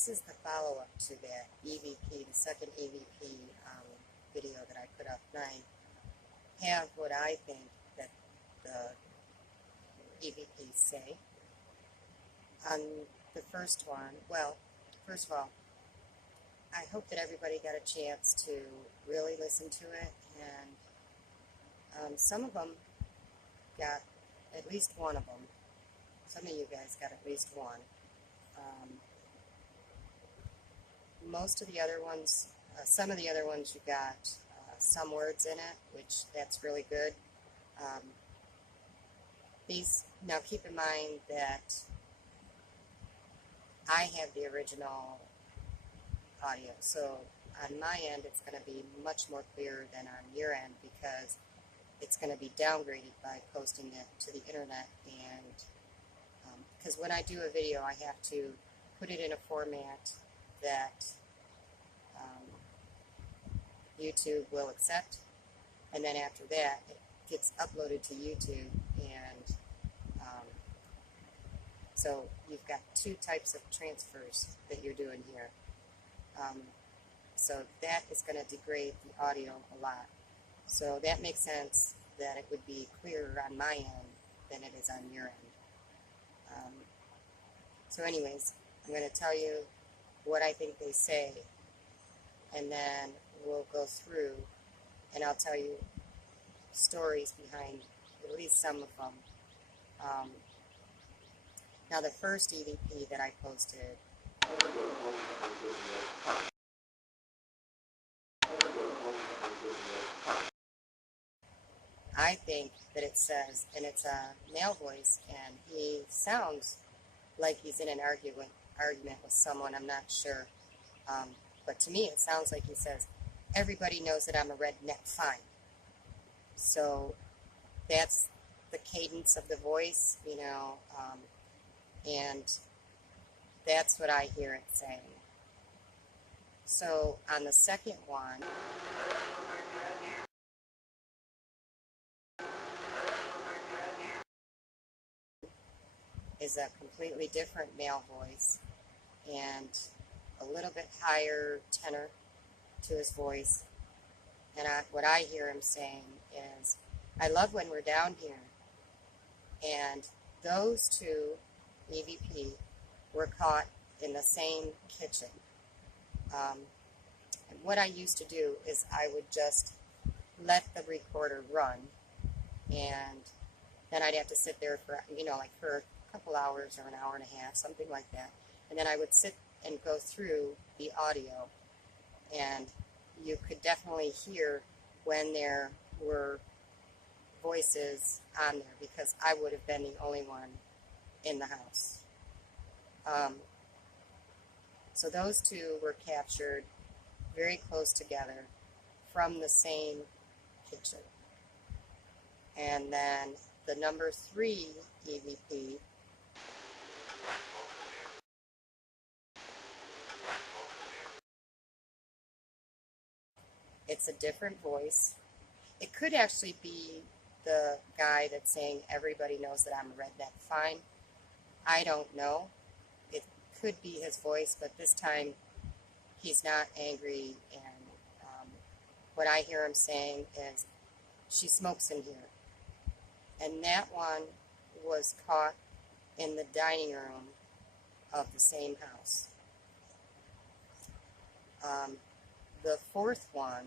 this is the follow-up to that EVP, the second EVP video that I put up. And I have what I think that the EVPs say. On the first one, well, first of all, I hope that everybody got a chance to really listen to it, and some of them got at least one of them. Some of you guys got at least one. Most of the other ones, some of the other ones you got some words in it, which that's really good. Now keep in mind that I have the original audio, so on my end it's going to be much more clear than on your end because it's going to be downgraded by posting it to the internet, and because when I do a video I have to put it in a format that YouTube will accept, and then after that it gets uploaded to YouTube, and so you've got two types of transfers that you're doing here. So that is going to degrade the audio a lot. So that makes sense that it would be clearer on my end than it is on your end. So anyways, I'm going to tell you what I think they say, and then we'll go through and I'll tell you stories behind at least some of them. Now the first EVP that I posted, I think that it says, and it's a male voice, and he sounds like he's in an argument with someone, I'm not sure, but to me it sounds like he says, everybody knows that I'm a redneck fine. So that's the cadence of the voice, you know, and that's what I hear it saying. So on the second one, is a completely different male voice and a little bit higher tenor to his voice. And what I hear him saying is, I love when we're down here. And those two EVP were caught in the same kitchen. And what I used to do is I would just let the recorder run, and then I'd have to sit there for, you know, like for a couple hours or an hour and a half, something like that. And then I would sit and go through the audio, and you could definitely hear when there were voices on there because I would have been the only one in the house. So those two were captured very close together from the same kitchen. And then the number 3 EVP, it's a different voice. It could actually be the guy that's saying everybody knows that I'm a redneck fine. I don't know. It could be his voice, but this time he's not angry, and what I hear him saying is, she smokes in here. And that one was caught in the dining room of the same house. The fourth one,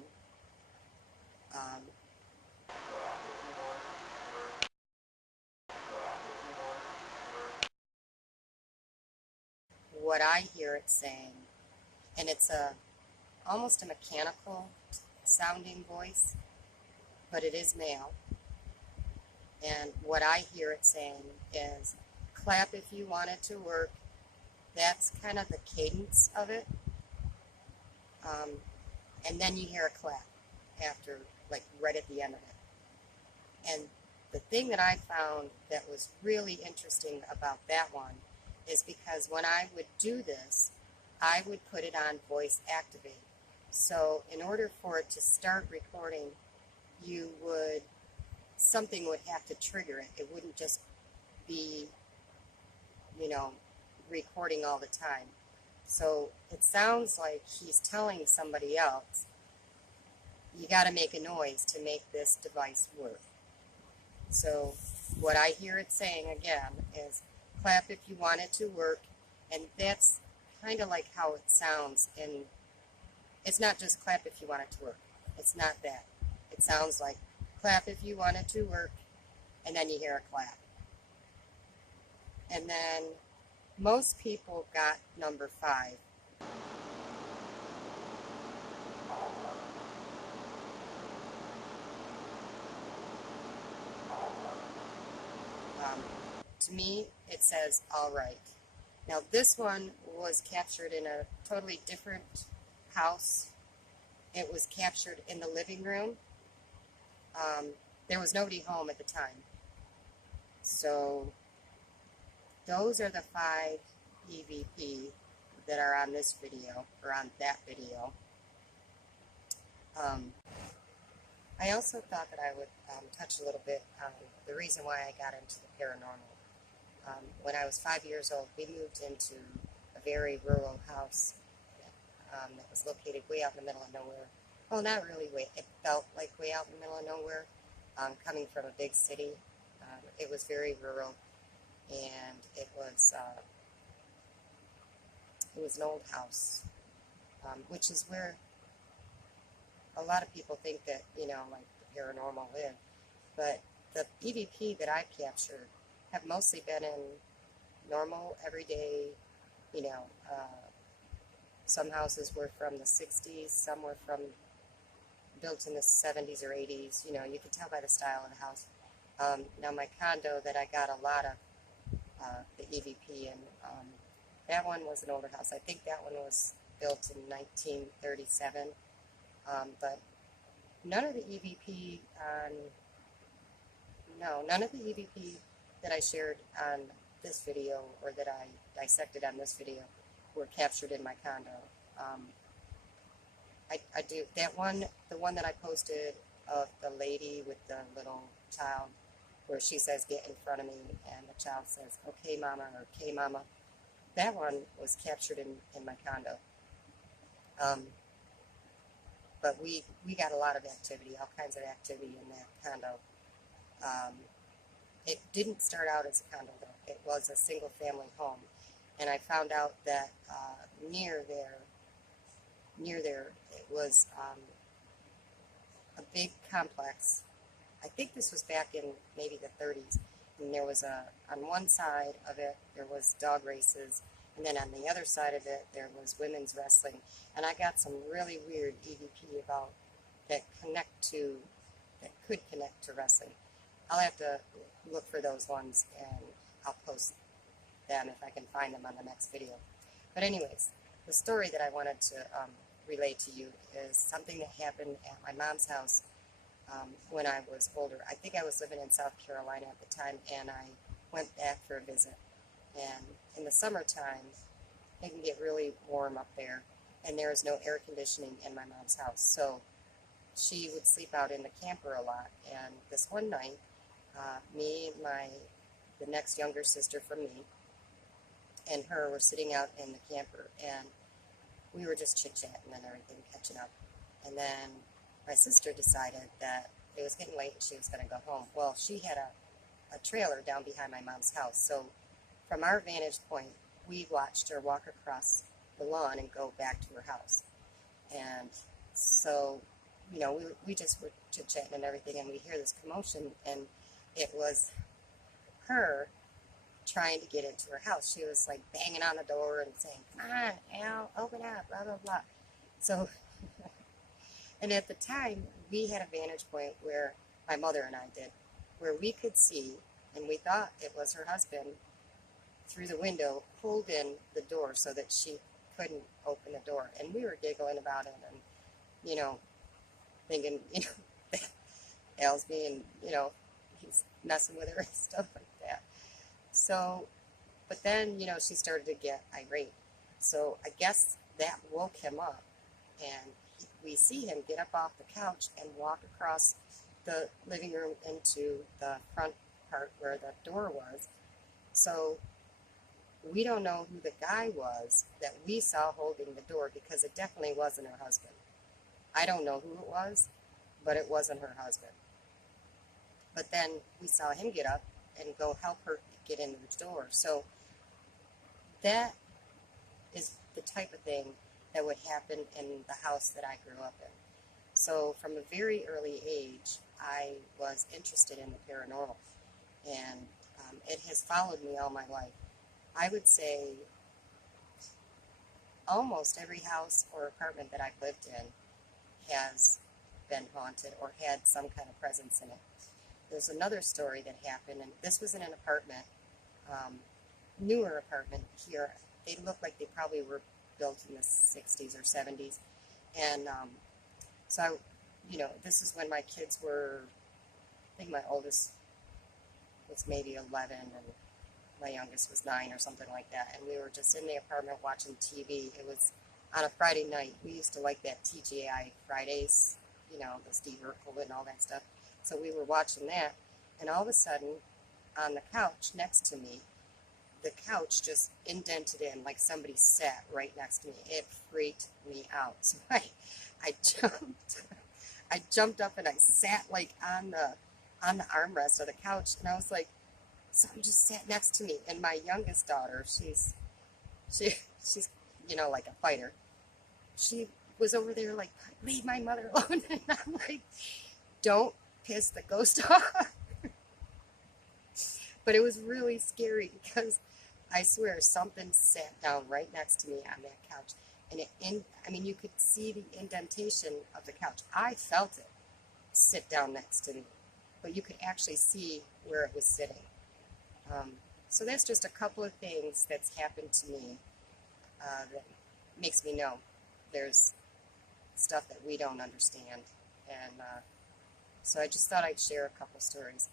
what I hear it saying, and it's almost a mechanical sounding voice, but it is male. And what I hear it saying is, clap if you want it to work. That's kind of the cadence of it. And then you hear a clap after, like right at the end of it. And the thing that I found that was really interesting about that one is because when I would do this, I would put it on voice activate. So in order for it to start recording, something would have to trigger it. It wouldn't just be, you know, recording all the time. So it sounds like he's telling somebody else, you got to make a noise to make this device work. So what I hear it saying again is clap if you want it to work, and that's kind of like how it sounds. And it's not just clap if you want it to work. It's not that. It sounds like clap if you want it to work, and then you hear a clap. And then most people got number 5. To me, it says all right. Now this one was captured in a totally different house. It was captured in the living room. There was nobody home at the time. So those are the 5 EVP that are on this video, or on that video. I also thought that I would touch a little bit on the reason why I got into the paranormal. When I was 5 years old, we moved into a very rural house that was located way out in the middle of nowhere. Well, not really way. It felt like way out in the middle of nowhere, coming from a big city. It was very rural, and it was an old house, which is where a lot of people think that, like the paranormal live. But the EVP that I've captured have mostly been in normal, everyday, some houses were from the 60s, some were built in the 70s or 80s. You can tell by the style of the house. Now my condo that I got a lot of the EVP in, that one was an older house. I think that one was built in 1937. But none of the EVP that I shared on this video, or that I dissected on this video, were captured in my condo. I do that one, the one that I posted of the lady with the little child, where she says, "Get in front of me," and the child says, "Okay, mama," or "Okay, mama." That one was captured in my condo. But we got a lot of activity, all kinds of activity in that condo. It didn't start out as a condo, though. It was a single-family home. And I found out that near there, it was a big complex. I think this was back in maybe the 30s. And there was on one side of it, there was dog races. And then on the other side of it, there was women's wrestling. And I got some really weird EVP about that could connect to wrestling. I'll have to look for those ones, and I'll post them if I can find them on the next video. But anyways, the story that I wanted to relay to you is something that happened at my mom's house when I was older. I think I was living in South Carolina at the time, and I went back for a visit. And in the summertime, it can get really warm up there, and there is no air conditioning in my mom's house. So she would sleep out in the camper a lot. And this one night, me and the next younger sister from me and her were sitting out in the camper, and we were just chit-chatting and everything, catching up. And then my sister decided that it was getting late and she was going to go home. Well, she had a trailer down behind my mom's house, so from our vantage point, we watched her walk across the lawn and go back to her house. And so, we just were chit-chatting and everything, and we hear this commotion, and it was her trying to get into her house. She was like banging on the door and saying, "Come on, Al, open up, blah, blah, blah." So, and at the time, we had a vantage point where my mother and I did, where we could see, and we thought it was her husband, through the window, pulled in the door so that she couldn't open the door. And we were giggling about it and, thinking, that Al's being, he's messing with her and stuff like that. So, but then, she started to get irate. So I guess that woke him up, and we see him get up off the couch and walk across the living room into the front part where the door was. So We don't know who the guy was that we saw holding the door because it definitely wasn't her husband. I don't know who it was, but it wasn't her husband. But then we saw him get up and go help her get in the door. So that is the type of thing that would happen in the house that I grew up in. So from a very early age, I was interested in the paranormal, and it has followed me all my life. I would say almost every house or apartment that I've lived in has been haunted or had some kind of presence in it. There's another story that happened, and this was in an apartment, newer apartment here. They look like they probably were built in the 60s or 70s. And so, this is when my kids were, I think my oldest was maybe 11 and my youngest was 9 or something like that. And we were just in the apartment watching TV. It was on a Friday night. We used to like that TGI Fridays, the Steve Urkel and all that stuff. So we were watching that, and all of a sudden, on the couch next to me, the couch just indented in like somebody sat right next to me. It freaked me out. So I jumped up and I sat like on the armrest of the couch, and I was like, something just sat next to me. And my youngest daughter, she's like a fighter. She was over there like, leave my mother alone. And I'm like, don't piss the ghost off. But it was really scary because I swear something sat down right next to me on that couch, and you could see the indentation of the couch. I felt it sit down next to me, but you could actually see where it was sitting. So that's just a couple of things that's happened to me that makes me know there's stuff that we don't understand, and so I just thought I'd share a couple stories.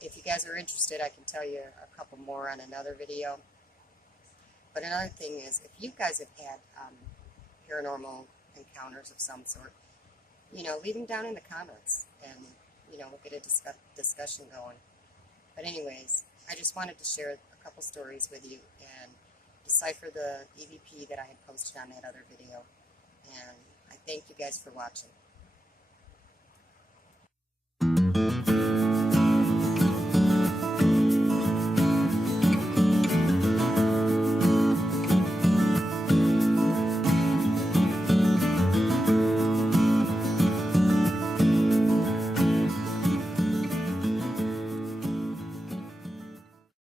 If you guys are interested, I can tell you a couple more on another video. But another thing is, if you guys have had paranormal encounters of some sort, leave them down in the comments, and we'll get a discussion going. But anyways, I just wanted to share a couple stories with you and decipher the EVP that I had posted on that other video. And I thank you guys for watching.